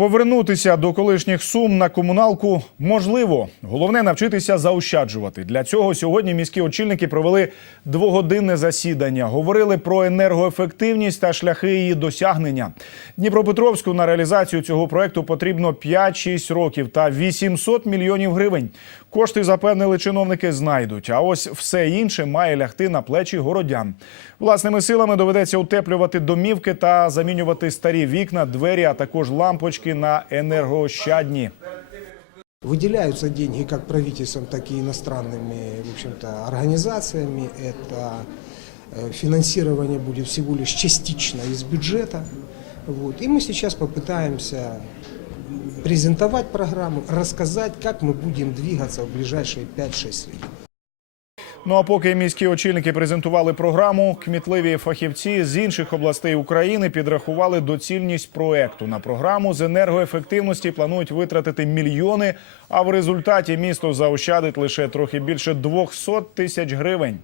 Повернутися до колишніх сум на комуналку можливо. Головне навчитися заощаджувати. Для цього сьогодні міські очільники провели двогодинне засідання. Говорили про енергоефективність та шляхи її досягнення. Дніпропетровську на реалізацію цього проекту потрібно 5-6 років та 800 мільйонів гривень. Кошти запевнили чиновники знайдуть. А ось все інше має лягти на плечі городян. Власними силами доведеться утеплювати домівки та замінювати старі вікна, двері, а також лампочки на енергоощадні. Выделяются деньги как правительством, так и иностранными в общем-то, организациями. Это э, финансирование будет всего лишь частично из бюджета. Вот. И мы сейчас попытаемся презентовать программу, рассказать, как мы будем двигаться в ближайшие 5-6 лет. Ну а поки міські очільники презентували програму, кмітливі фахівці з інших областей України підрахували доцільність проекту. На програму з енергоефективності планують витратити мільйони, а в результаті місто заощадить лише трохи більше 200 тисяч гривень.